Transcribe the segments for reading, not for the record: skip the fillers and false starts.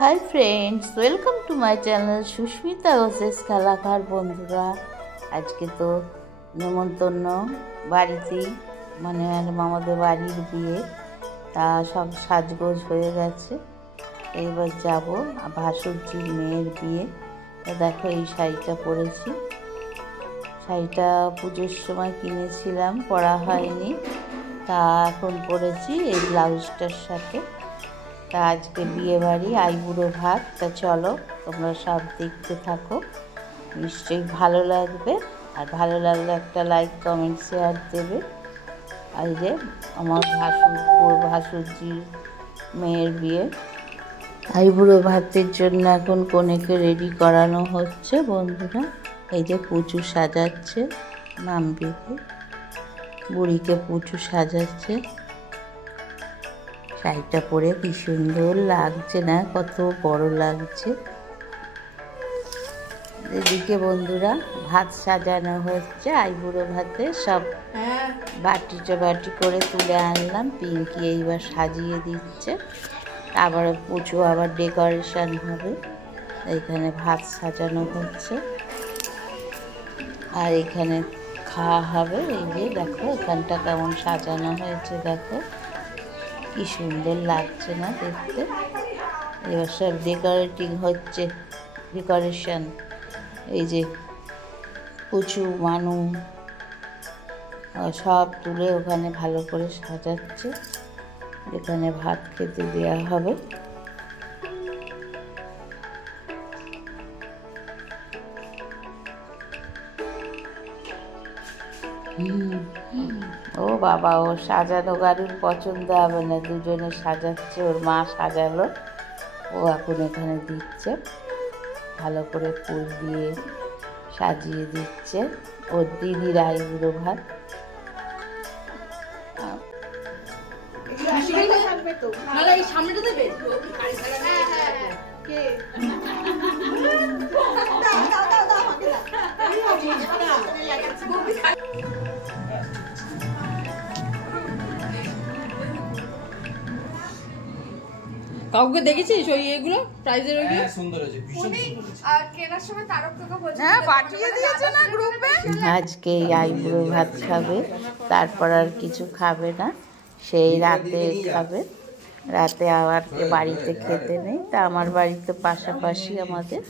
High friends, welcome to my channel Susmita Ghosh's Khelaghar. বন্ধুরা, আজকে তো নেমন্তন্ন বাড়িতেই, মানে আমাদের বাড়ির বিয়ে, তা সব সাজগোজ হয়ে গেছে। এইবার যাব ভাসুরজির মেয়ের বিয়ে। তা দেখো, এই শাড়িটা পরেছি। শাড়িটা পুজোর সময় কিনেছিলাম, পরা হয়নি, তা এখন পরেছি এই ব্লাউজটার সাথে। তা আজকে বিয়ে বাড়ি, আইবুড়ো ভাত। তা চলো তোমরা সব দেখতে থাকো, নিশ্চয়ই ভালো লাগবে। আর ভালো লাগলে একটা লাইক, কমেন্ট, শেয়ার দেবে। আর যে আমার ভাসুরজির মেয়ের বিয়ে, আইবুড়ো ভাতের জন্য এখন কনেকে রেডি করানো হচ্ছে। বন্ধুরা, এই যে পুচু সাজাচ্ছে, নামবিকে বুড়িকে পুচু সাজাচ্ছে। শাড়িটা পরে কি সুন্দর লাগছে না, কত বড় লাগছে। এদিকে বন্ধুরা ভাত সাজানো হচ্ছে, আইবুড়ো ভাতে সব বাটি করে তুলে আনলাম। পিঙ্কি এইবার সাজিয়ে দিচ্ছে, আবার পুচু আবার ডেকোরেশন হবে। এইখানে ভাত সাজানো হচ্ছে আর এখানে খাওয়া হবে। এই যে দেখো এখানটা কেমন সাজানো হয়েছে, দেখো কি সুন্দর লাগছে না দেখতে। এবার সব ডেকোরেটিং হচ্ছে, ডেকোরেশন। এই যে পুচু মানু সব তুলে ওখানে ভালো করে সাজাচ্ছে, এখানে ভাত খেতে দেওয়া হবে। ও বাবা, ও সাজানো গাড়ির পছন্দ হবে না, দুজনে সাজাচ্ছে। ওর মা সাজালো, ও এখন এখানে দিচ্ছে, ভালো করে ফুল দিয়ে সাজিয়ে দিচ্ছে। ওর দিদির আইবুড়ো ভাত। কাউকে দেখেছিস ওই এগুলো প্রাইজের ওইগুলো? হ্যাঁ, সুন্দর হয়েছে, ভীষণ সুন্দর হয়েছে। আর কেনার সময় তারক তোকে বলছে, হ্যাঁ, পাঠিয়ে দিয়েছে না গ্রুপে। আজকে আইবুড়ো ভাত খাবে, তারপর আর কিছু খাবে না, সেই রাতে খাবে। রাতে আবার বাড়িতে খেতে নেই। তা আমার বাড়িতে পাশাপাশি আমাদের,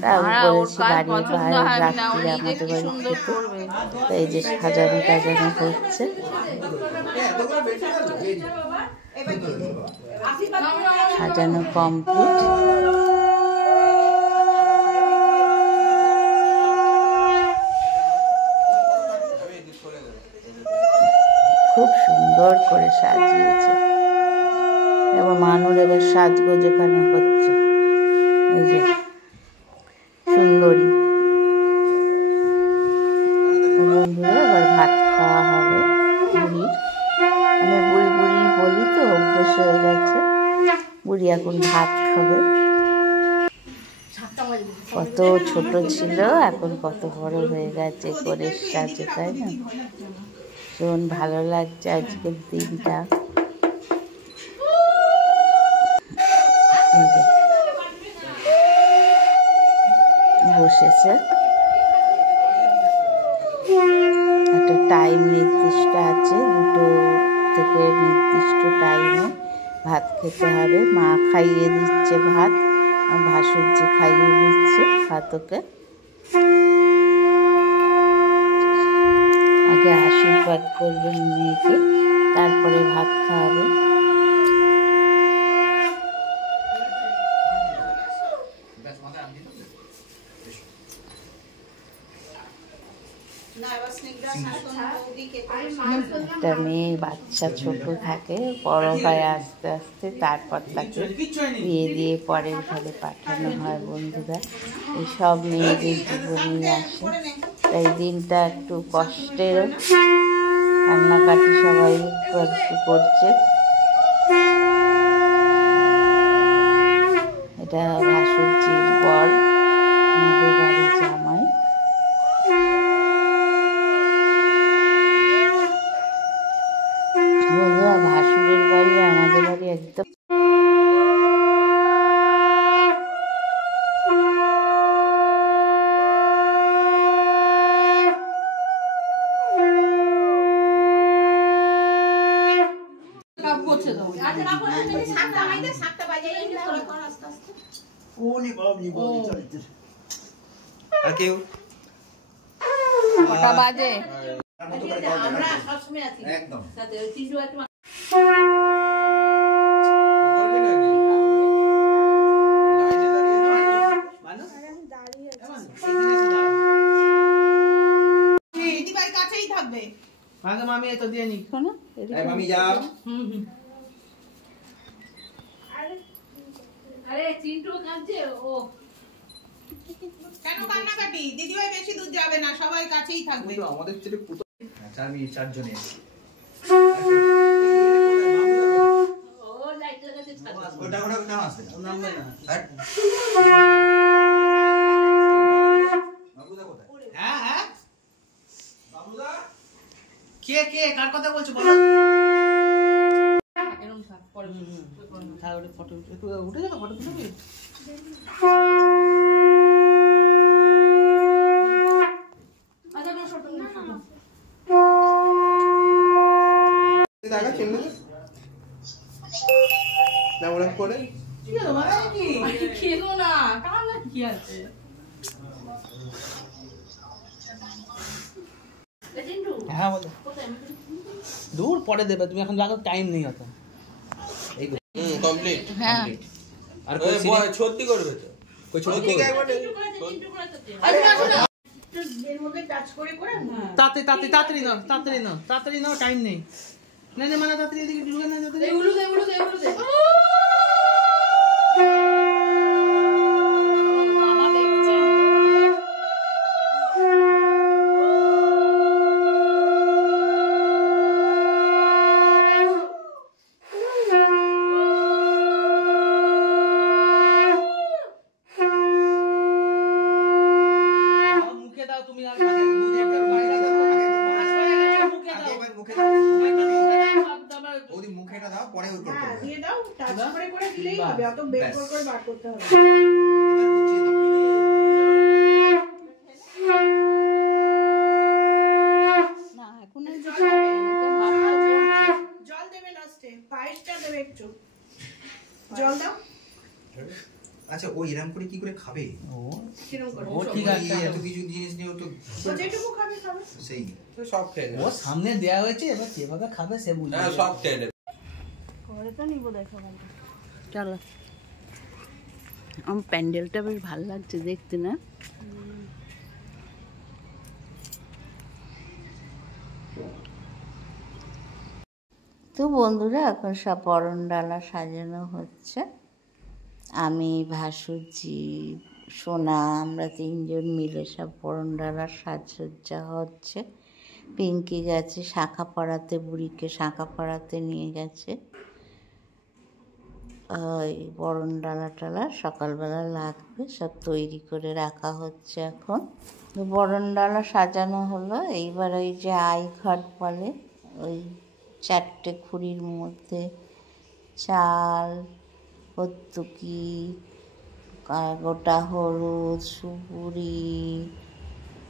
তা আমি বলেছি বাড়ির বাইরে রাত্রি আমাদের বাড়ি খেতে। তো এই যে সাজানো টাজানো হচ্ছে। সাজানো কমপ্লিট। খুব সুন্দর করে সাজিয়েছে। এবার মানুর এবার সাজগোজ এখানে হচ্ছে। এই যে সুন্দরী। বন্ধুরা, এবার ভাত খাওয়া হবে বুড়ির। আমি বুড়ি বুড়ি বলি তো, অভ্যেস হয়ে গেছে। বুড়ি এখন ভাত খাবে। কত ছোট ছিল, এখন কত বড় হয়ে গেছে করে সাজে, তাই না? ভীষণ ভালো লাগছে আজকের দিনটা। বসেছে, একটা টাইম নির্দিষ্ট আছে, 2টো থেকে নির্দিষ্ট টাইমে ভাত খেতে হবে। মা খাইয়ে দিচ্ছে ভাত, ভাসুরজি খাইয়ে দিচ্ছে ভাত ওকে। আগে আশীর্বাদ করবেন মেয়েকে, তারপরে ভাত খাওয়াবে। একটা মেয়ে বাচ্চা ছোট থাকে, বড় হয় আস্তে আস্তে, তারপর তাকে বিয়ে দিয়ে পরের ঘরে পাঠানো হয়। বন্ধুরা, এই সব মেয়েদের জীবনেই আসে, তাই দিনটা একটু কষ্টের। কান্নাকাটি সবাই একটু একটু করছে। এটা ভাসুরজির বর, আমাদের বাড়ির জামাই। বন্ধুরা, ভাসুরের বাড়ি আমাদের বাড়ি একদম আর কেউ কটা বাজে? একদম মামি তো দিয়ে নি মামি যা আরে চিন্টু কাঁদছে ও। কেন কান্নাকাটি? দিদিভাই বেশি দূর যাবে না, সবাই কাছেই থাকবে। আমাদের থেকে 4 জনে ও লাইট লাগাতে ছাড়। ওটা না আসবে নামবে না বাবুদা কোথায়? হ্যাঁ হ্যাঁ বাবুদা কে কে কার কথা বলছো বলো? এরকম থাক পরে তাহলে ফটো একটু উঠে যাবে, ফটো তুলবি? আচ্ছা না ছোট না দেখা চিনলে না ওরা করে কি হলো মানে কি? খেলো না কান্না কি আছে? চিন্টু হ্যাঁ বলো। কোথায়? দূর পরে দেবে, তুমি এখন লাগো, টাইম নেই অত। এই কমপ্লিট হ্যাঁ আর কই সত্যি করবে তো কই ছোট করবে চিন্টু করে তো আচ্ছা আচ্ছা এর মধ্যে টাচ করে করে তাড়াতাড়ি নাও, টাইম নেই। না না মানে তাড়াতাড়ি এদিকে ঢুকে না যাতে। এগুলো দে মামা দেখছে। মুখে দাও তুমি, আর মুখেটা দাও পরে ওর করতে হবে দিয়ে দাও, টাচ করে করে দিলেই হবে, অত বের করে বার করতে হবে। না এখন আর জল দেবে লাস্টে, পায়েসটা দেবে একটু জল দাও। আচ্ছা ও এরকম করে কি করে খাবে? কিরম করে ও ঠিক আছে, এত কিছু জিনিস নিয়ে ও তো ও যেটুকু খাবে খাবে। সেই সব খেয়ে ও সামনে দেয়া হয়েছে, এবার কিভাবে খাবে সে বুঝবে। হ্যাঁ সব খেয়ে নেবে। ঘরে তো নিব দেখো চলো। আমার প্যান্ডেলটা বেশ ভালো লাগছে দেখতে না? তো বন্ধুরা এখন সব বরণডালা সাজানো হচ্ছে। আমি ভাসুরজি সোনা আমরা 3 জন মিলে সব বরণডালার সাজসজ্জা হচ্ছে। পিঙ্কি গেছে শাঁখা পড়াতে, বুড়িকে শাঁখা পড়াতে নিয়ে গেছে। ওই বরণডালা টালা সকালবেলা লাগবে, সব তৈরি করে রাখা হচ্ছে এখন। তো বরণডালা সাজানো হলো। এইবার ওই যে ঘট বলে, ওই 4টে খুঁড়ির মধ্যে চাল, কর্তুকি, গোটা হলুদ, সুপুরি,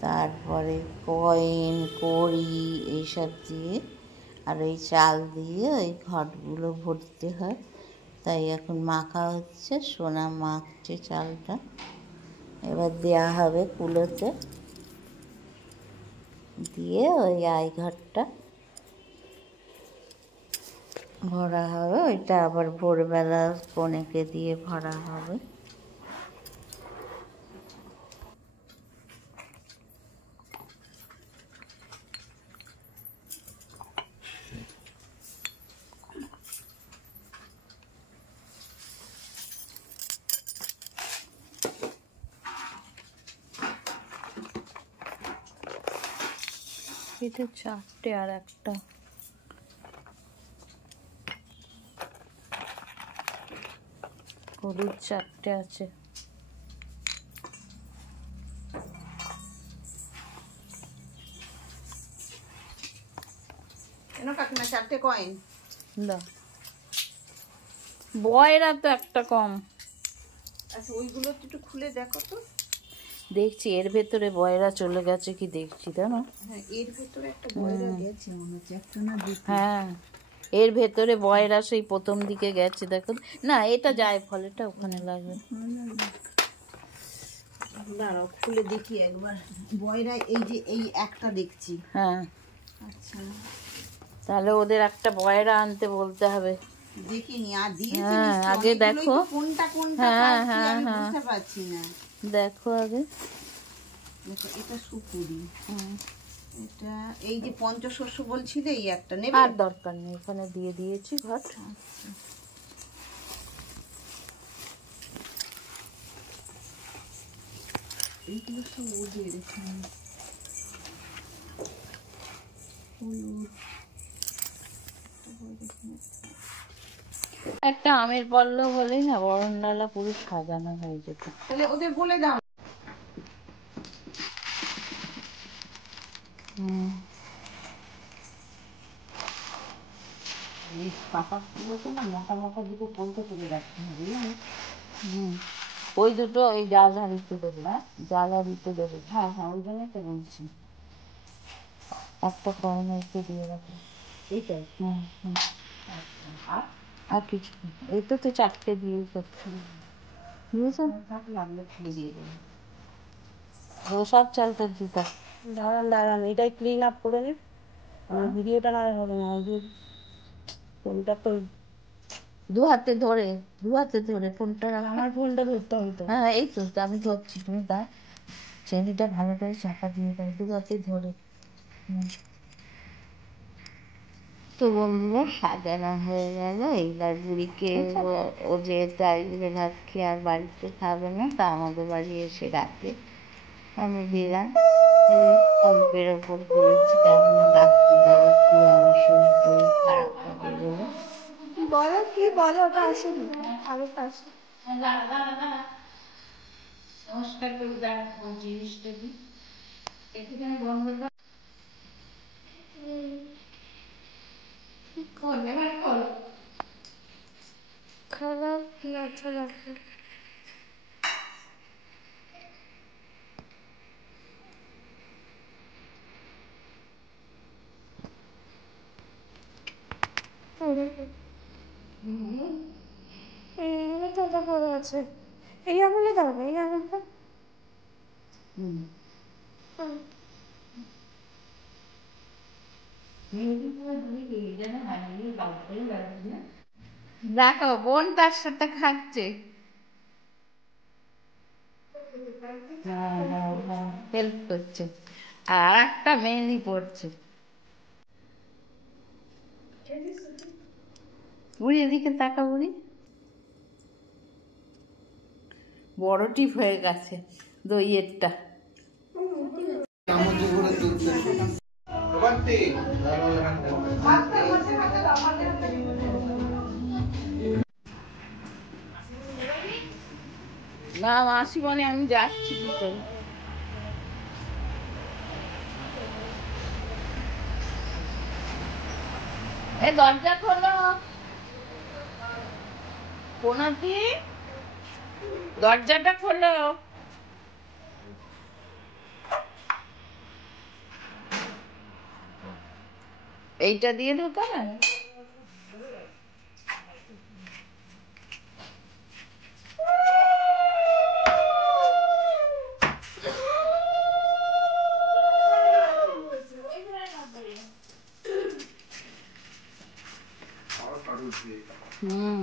তারপরে কয়েন, কড়ি এইসব দিয়ে আর ওই চাল দিয়ে ওই ঘটগুলো ভরতে হয়। তাই এখন মাখা হচ্ছে, সোনা মাখছে চালটা। এবার দেয়া হবে কুলোতে, দিয়ে ওই ঘরটা ভরা হবে। ওইটা আবার ভোরবেলা কনেকে দিয়ে ভরা হবে। এটা 4টে আর একটা হলুদ 4টে আছে। কেন কাকিমা 4টে কয়েন? দাও, বয়রা তো একটা কম। আচ্ছা ওইগুলো একটু খুলে দেখো তো। দেখছি এর ভেতরে বয়রা চলে গেছে কি দেখছি, জানো? হ্যাঁ এর ভেতরে একটা বয়রা গেছে মনে হচ্ছে, একটা না দুটো। হ্যাঁ এর ভেতরে বয়রা সেই প্রথম দিকে গেছে দেখো না, এটা যায় ফল, এটা ওখানে লাগবে। দাঁড়াও খুলে দেখি একবার। বয়রা এই যে এই একটা দেখছি। হ্যাঁ, আচ্ছা তাহলে ওদের একটা বয়রা আনতে বলতে হবে। দেখিনি আর দিয়েছে হ্যাঁ, নিশ্চয়ই, আগে অনেকগুলোই দেখো। তো, কোনটা কোনটা হ্যাঁ, কার কি হ্যাঁ, আমি হ্যাঁ। বুঝতে পারছি না। দেখো আগে। দেখো এটা সুপুরি, হুম, এটা এই যে পঞ্চশস্য বলছিলে এই একটা নেবে। আর দরকার নেই, ওখানে দিয়ে দিয়েছি ঘট। এইগুলো সব ওদের এখানে হলুদ। একটা আমের পল্লব হলেই না বরণডালা পুরো সাজানো হয়ে যেত। তাহলে ওদের বলে দাও। হুম, হুম, ওই দুটো ওই জাল হাঁড়িতে দেবে না, জাল হাঁড়িতে দেবে। হ্যাঁ হ্যাঁ, ওই জন্যই তো বলছি একটা কম এসে দিয়ে রাখো। এইটাই? হুম হুম। আর কিছু নেই। এই তো তো চারটে দিয়ে করছি, বুঝেছেন? দিয়ে দেবেন ও সব চালতে দিতে। দাঁড়ান দাঁড়ান, এটাই ক্লিন আপ করে নিন। আমার ভিডিওটা না হবে না, ফোনটা তো দু হাতে ধরে, দু হাতে ধরে ফোনটা আমার ফোনটা ধরতে হবে তো। হ্যাঁ এই তো আমি ধরছি, তুমি দা চেনিটা ভালো করে চাপা দিয়ে দাও দু হাতে ধরে। তো বন্ধুরা সাজানো হয়ে গেল। এইবার বুড়িকে ও যে চারিদিকে যাচ্ছে আর বাড়িতে খাবে না, তা আমাদের বাড়ি এসে রাতে আমি দিলাম। অল্পের ওপর বলেছি কেমন রাত্রিবেলা কি আমার শরীর খারাপ হবে বলে। বলো কি বলো, ওটা আসেনি আরো আসে। নমস্কার করে দেখো জিনিসটা কি এখানে বন্ধ করবে না করো খারাপ লাগছে লাগছে। আছে এই আঙুলে দাও, এই আঙুলটা। দেখো বোন তার সাথে খাচ্ছে, হেল্প করছে, আর একটা মেহেন্দি পড়ছে। বুড়ি এদিকে তাকা, বুড়ি বড় টিপ হয়ে গেছে দইয়েরটা। না মাসি বলে আমি যাচ্ছি ভিতরে। এ দরজা খোলো, কোনাতি দরজাটা খোলো। এইটা দিয়ে ঢোকাবে। হুম,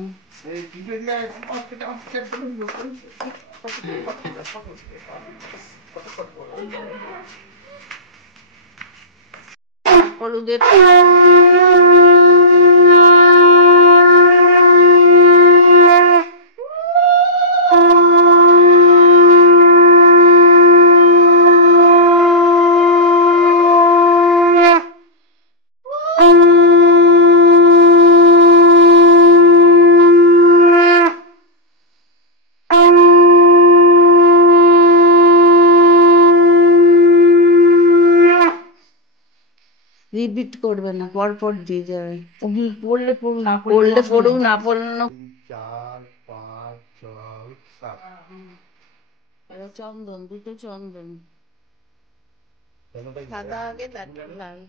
হলুদের রিপিট করবে না, পর পর দিয়ে যাবে। পড়লে পড়ুক, না পড়লে পড়ুক, না পড়লে 4, 5, 6, 7 চন্দন, দুটো চন্দন সাদা আগে তারপর লাল।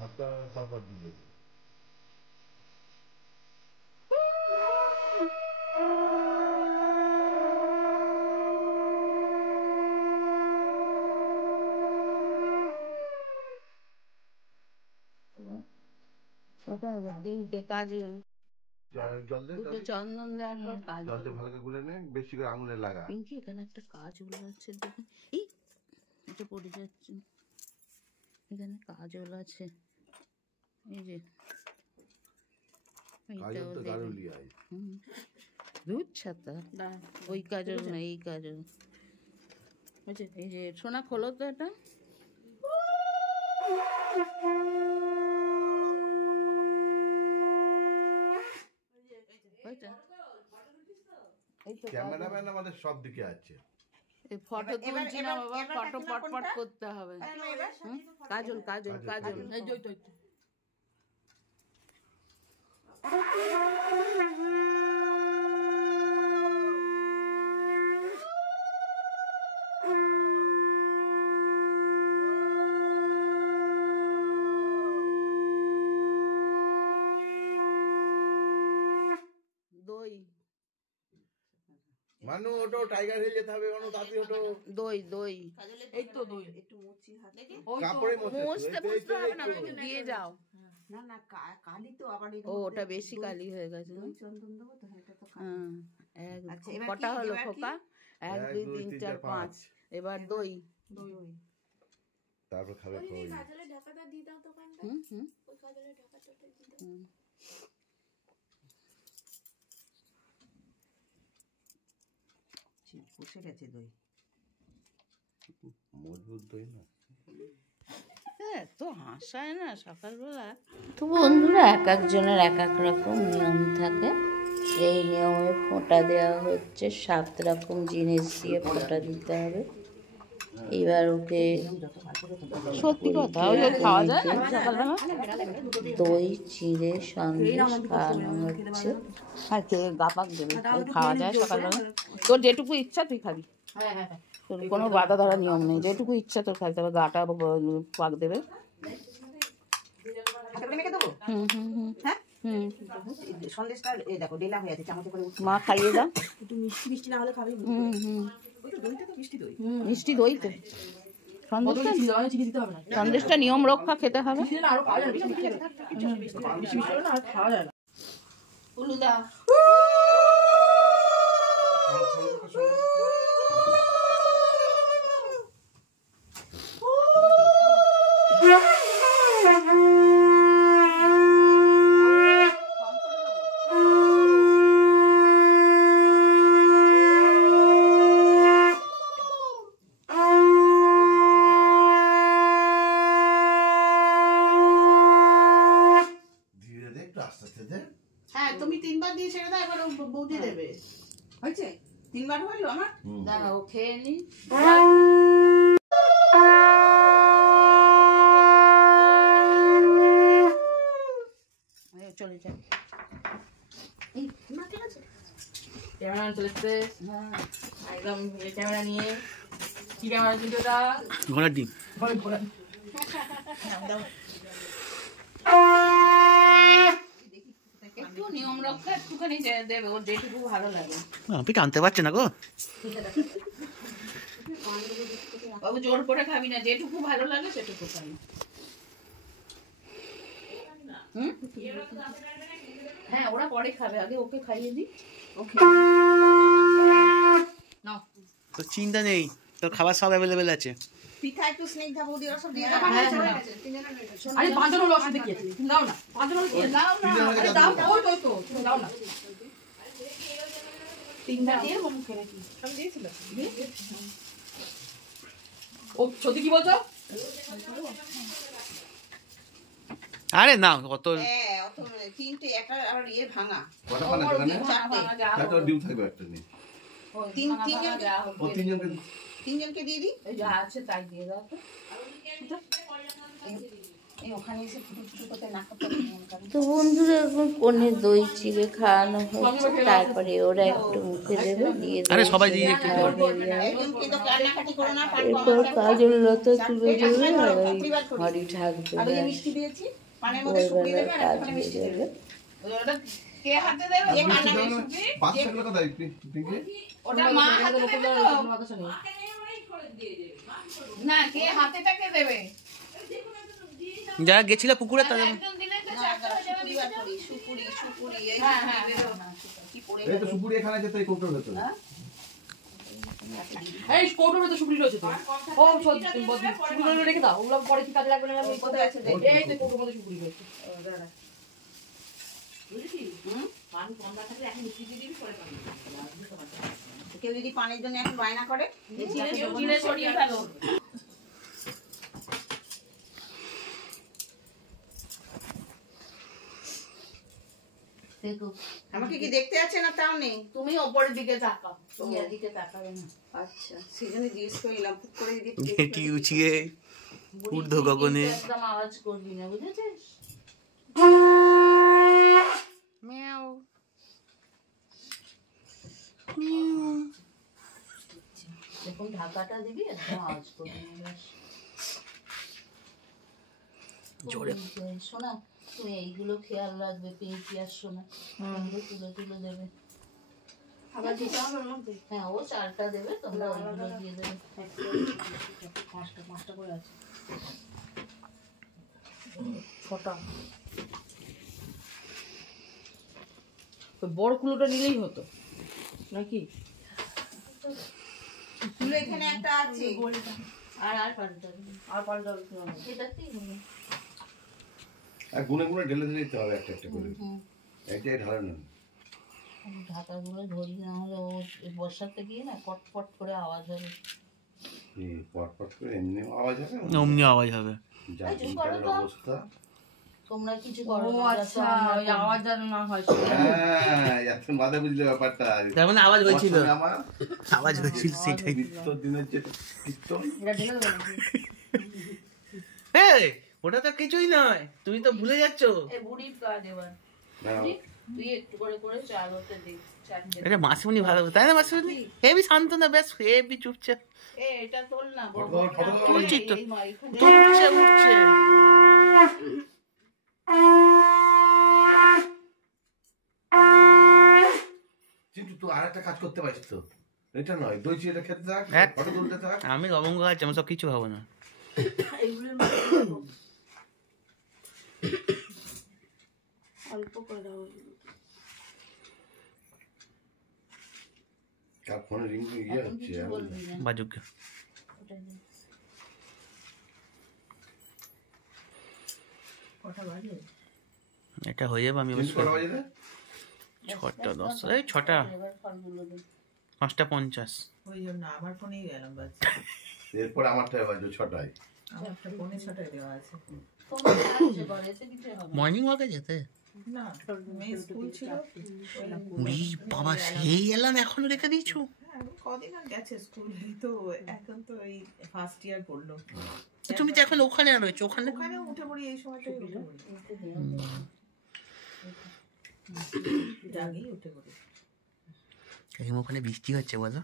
হাতটা তারপর দিয়ে জল দিয়ে চন্দন দেওয়ার পর কাজ জল দিয়ে ভালো করে গুলে নে, বেশি করে আঙুলে লাগা। পিঙ্কি এখানে একটা কাজল আছে দেখুন, এই এটা পড়ে যাচ্ছে, এখানে কাজল আছে, এই যে এইটাও দেখুন। দুধ ছাতা, ওই কাজল না, এই কাজল। এই যে সোনা খোলো তো এটা, ক্যামেরাম্যান আমাদের সব দিকে আছে। ফটো তুলছি না বাবা, ফটো পটপট করতে হবে। কাজল কাজল কাজল, দই মানু ওটো টাইগার হিল যেতে হবে, মানু তাড়াতাড়ি ওটো। দই দই, এই তো দই একটু মুছি হাতে। কাপড়ে মুছতে মুছতে হবে না, তুমি দিয়ে যাও। না না কালি তো আবার ও ওটা বেশি কালি হয়ে গেছে না? চন্দন দেবো তো, এটা তো এক আচ্ছা, এবার কটা কি হলো দেবার কি? খোকা? 1 2 3 4 5, এবার দই। তারপর খাবে খই। কাজলের ঢাকাটা দিয়ে দাও তো কানটা, হুম হুম ওই কাজলের ঢাকাটা দিয়ে দাও। হুম। পুষে গেছে দই। মজবুত দই না। তো হাসায় না সকালবেলা। তো বন্ধুরা, এক একজনের এক এক রকম নিয়ম থাকে। এই নিয়মে ফোঁটা দেওয়া হচ্ছে, 7 রকম জিনিস দিয়ে ফোঁটা দিতে হবে। এবার ওকে সত্যি কথা, ওই খাওয়া যায় না সকালবেলা, দই চিড়ে সন্দেশ খাওয়ানো হচ্ছে। আর কে গাপাক দেবে, ওই খাওয়া যায় সকালবেলা। তোর যেটুকু ইচ্ছা তুই খাবি, তোর কোনো বাধা ধরা নিয়ম নেই, যেটুকু ইচ্ছা তোর খাইতে হবে। গাটা পাক দেবে। হুম হুম হুম হ্যাঁ হুম, সন্দেশটা এই দেখো ডেলা হয়ে আছে, চামচে করে মা খাইয়ে দাও। একটু মিষ্টি মিষ্টি না হলে খাবে। হুম হুম, ওই তো দইটা তো মিষ্টি দই। মিষ্টি দই তো। সন্দেশটা নিয়ম রক্ষা খেতে হবে। উলুদা ধীরে দে, একটু আস্তে আস্তে দে। হ্যাঁ তুমি 3 বার দিয়ে ছেড়ে দাও, এবার বৌদি দেবে। হয়েছে 3 বার হইলো আমার। দাঁড়াও খেয়ে নি। চলে যাও। ক্যামেরা চলে এসছে একদম, ক্যামেরা নিয়ে। কি ক্যামেরা কিন্তু এটা ঘোড়ার ডিম। ঘোড়া। একটু নিয়ম রক্ষা একটুখানি দেবে, ওর যেটুকু ভালো লাগে। আপনি টানতে পারছে না গো। বাবু জোর করে খাবি না, যেটুকু ভালো লাগে সেটুকু খাবি। হুম, হ্যাঁ ওরা পরে খাবে, আগে ওকে খাইয়ে দিই। তো চিন্তা নেই, তোর খাবার সব অ্যাভেলেবেল আছে। পিঠা একটু স্নিগ্ধা বৌদি ওরা সব দিয়ে দাও। আরে 5 জন হলো, অসুবিধা কি আছে? তুমি দাও না, 5 জন হলো কি? দাও না, আরে দাও, ওই তো, ওই তো, তুমি দাও না। 3টা দিয়ে মুখে রাখি। আমি দিয়েছিলাম। ও সত্যি কি বলছো? আরে না অত হ্যাঁ অত 3টে, একটা আর ইয়ে ভাঙা। কটা বানাতে জানে? 4টে। একটা ডিম থাকবে একটা নেই। ও তিনজনকে দিয়ে দিই। যা আছে তাই দিয়ে দাও তো। এই ওখানে এসে ফুটো ফুটো করতে না করতে মন করে। তো বন্ধুরা এখন কনে দই চিড়ে খাওয়ানো হচ্ছে, তারপরে ওরা একটু মুখে দেবে, দিয়ে দেবে। সবাই দিয়ে একটু কিন্তু কান্নাকাটি করো না, পান এরপর কাজল লতা তুলে দেবে, আর ওই হরি ঠাকবে, আমি যে মিষ্টি দিয়েছি পানের মধ্যে শুকিয়ে দেবে আর কাজ একটুখানি হয়ে মিষ্টি দেবে। যাবে। ওটা কে হাতে দেবে? যে কান্নাকাটি বাচ্চাগুলো কোথায় পিঙ্কি? ওটা মা হাতে দেবে তো? না, কে হাতেটাকে দেবে? যারা গেছিল পুকুরে তাদের একজন দিলে তো না, চারটা হয়ে যাবে সুপুরি বার নিচে। করি, সুপুরি এই হ্যাঁ, সুপুরি হ্যাঁ, বেরো। হ্যাঁ। কি পড়ে এই তো সুপুরি এখানে যেতে এই কৌটোর ভেতরে। এই কৌটোর মধ্যে শুকরি রয়েছে তো। ও সত্যি বলছি, শুকরিগুলো রেখে দাও। ওগুলো পরে কি কাজে লাগবে না আমি কোথায় আছে দেখ। এই তো কৌটোর মধ্যে শুকরি রয়েছে। কেউ যদি পানির জন্য এখন বায়না করে চিড়ে ছড়িয়ে ফেলো। দেখো, আমাকে কি দেখতে আছে না তাও নেই। তুমি ওপরের দিকে তাকাও। তুমি এদিকে তাকাবে না। আচ্ছা সেই জন্য জিজ্ঞেস করিলাম ফুট করে যদি একটু ঘেঁটি উঠিয়ে ঊর্ধ্ব গগনে একদম আওয়াজ করবি না, বুঝেছিস? যখন ঢাকাটা দিবি একদম আওয়াজ করবি না, ব্যাস। জোরে। শোনা, তুমি এইগুলো খেয়াল রাখবে, পিঙ্কি আর শোনা, এগুলো তুলে তুলে দেবে। আবার দিতে হবে ওর মধ্যে। হ্যাঁ, ও চালটা দেবে, তোমরা ওইগুলো দিয়ে দেবে। পাঁচটা করে আছে। ছটা। ওই বড় কুলোটা নিলেই হতো নাকি? তুলো এখানে একটা আছে। আর পাল্টাবে না। আর পাল্টা এটাতেই হবে। আর গুনে গুনে ঢেলে ঢেলে দিতে হবে একটা একটা করে। একটাই ঢালে না। ঢাকাগুলো ধরি, না হলে ও বর্ষাতে গিয়ে না কটপট করে আওয়াজ হবে। এই পট পট করে এমনি আওয়াজ হবে। অমনি আওয়াজ হবে। যা দিনকালের অবস্থা। তোমরা কিছু করো ও না, আচ্ছা, যাতে আমরা ওই আওয়াজ যেন না হয়। হ্যাঁ, এখন মাথা বুঝলে ব্যাপারটা। তার মানে আওয়াজ হয়েছিল, তোমার সঙ্গে আমার আওয়াজ হয়েছিল সেটাই। নিত্য দিনের যে কীর্তন। এটা ঢেলে দেবো নাকি? এই, ওটা তো কিছুই নয়, তুমি তো ভুলে যাচ্ছ। এই বুড়ির কাজ এবার। না, তুই একটু করে করে চাল হতে দে, চারটে। এটা মাসিমণি ভালো, তাই না মাসিমণি? হেবি শান্ত না, বেশ হেবি চুপচাপ। এটা তোল না, ফটো ফটো তুলছি তো, এই মা, এখানে। উঠছে উঠছে। কিন্তু তুই আরেকটা কাজ করতে পারিস তো। এটা নয়, দই চিড়ে খেতে থাক, হ্যাঁ। ফটো তুলতে থাক। আমি লবঙ্গ আছে, আমি সব কিছু খাবো না। এগুলোর মধ্যে দেবো। অল্প করে দাও। কার ফোনে রিং ইয়ে এখন হচ্ছে। কিছু বলবি না। বাজুক। ওটাই দে। এটা হয়ে যাবে, আমি কিন্তু কটা বাজে রে? 6টা 10, এই 6টা এবার ফলগুলো দে। 5:50। ওই জন্য আমার ফোনেই গেলাম বাস। এরপর আমারটাই বাজবে 6টায়। আমারটা পৌনে 6টায় দেওয়া আছে। তোমরা কাজ করো, এসে কিছু হবে না। মর্নিং ওয়াকে যেতে? না, মেয়ে স্কুল ছিল। উরি বাবা, সেই এলাম এখনো রেখে দিয়েছো? হ্যাঁ, কদিন আর গেছে স্কুল, এই তো এখন তো এই ফার্স্ট ইয়ার পড়লো। তুমি তো এখন ওখানে রয়েছো, ওখানে ওখানে উঠে পড়ি, এই সময়টাই উঠে পড়ি, জাগি উঠে পড়ি। ওখানে বৃষ্টি হচ্ছে বলো?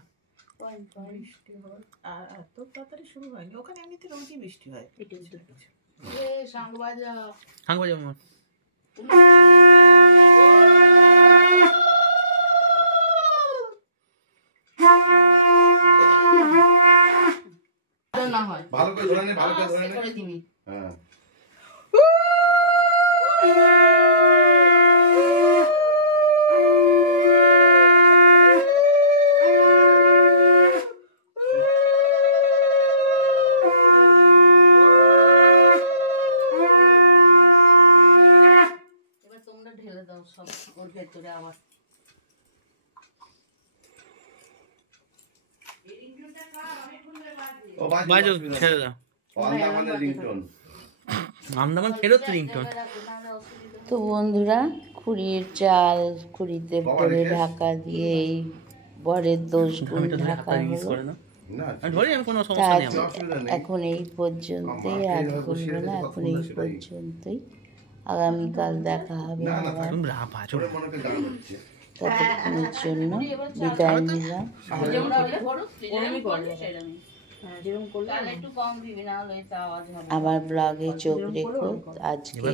বৃষ্টি হয় আর এত তাড়াতাড়ি শুরু হয়নি, ওখানে এমনিতে রোজই বৃষ্টি হয়। এ শাঁখ বাজা। হাঙ্গো যাবো। না হয়। ভালো করে ধরে নে, ভালো করে ধরে আস্তে নে। করে দিবি। হ্যাঁ। এবার তোমরা ঢেলে দাও সব ওর ভেতরে আবার। ও বাজবে, বাজুক, অসুবিধা নেই। ছেড়ে দাও। ও আন্দামানের রিংটোন। আন্দামান ফেরত রিংটোন। তো বন্ধুরা, খুঁড়ির চাল খুঁড়িতে ভরে ঢাকা দিয়ে এই বরের দোষ গুণ আমি তো ধরে ঢাকা হাতটা ইউজ হলো। করে না, না, আমি ধরি, আমি কোনো তা সমস্যা নেই আমার। অসুবিধা নেই। এখন এই পর্যন্তই, আমার আর এইভাবে খুলবো বসিয়ে না, রেখে এখন কথা এই বললে সেটাই। পর্যন্তই। আগামীকাল দেখা হবে না না আবার। ওরা মনে করে গান হচ্ছে ততক্ষণের জন্য বিদায় নিলাম। ভালো আমার ব্লগে চোখ রেখো। আজকে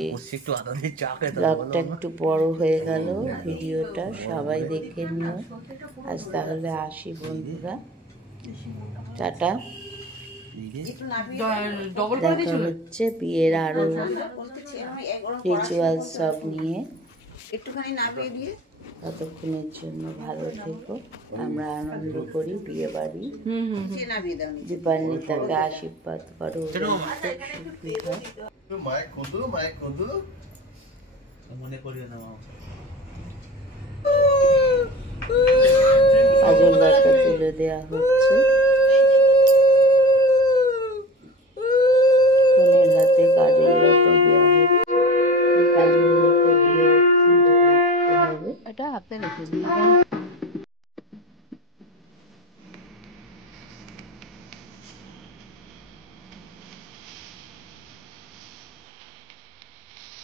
ব্লগটা একটু বড় হয়ে গেল, ভিডিওটা সবাই দেখে নিও। আজ তাহলে আসি বন্ধুরা, টাটা। দেখা হচ্ছে বিয়ের আরো রিচুয়াল সব নিয়ে। একটুখানি নামিয়ে দিয়ে ততক্ষণের জন্য ভালো থেকো। আমরা আনন্দ করি বিয়ে বাড়ি। সে নামিয়ে দাও দীপান্বিতাকে আশীর্বাদ করো। মায়ের কুদু মনে করিও না মামা। কাজল লতা তুলে দেওয়া হচ্ছে, ফোনের হাতে কাজল লতা দেওয়া হচ্ছে। কাজল লতা দিয়ে এটা হাতে রেখে দিই।